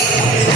Yes.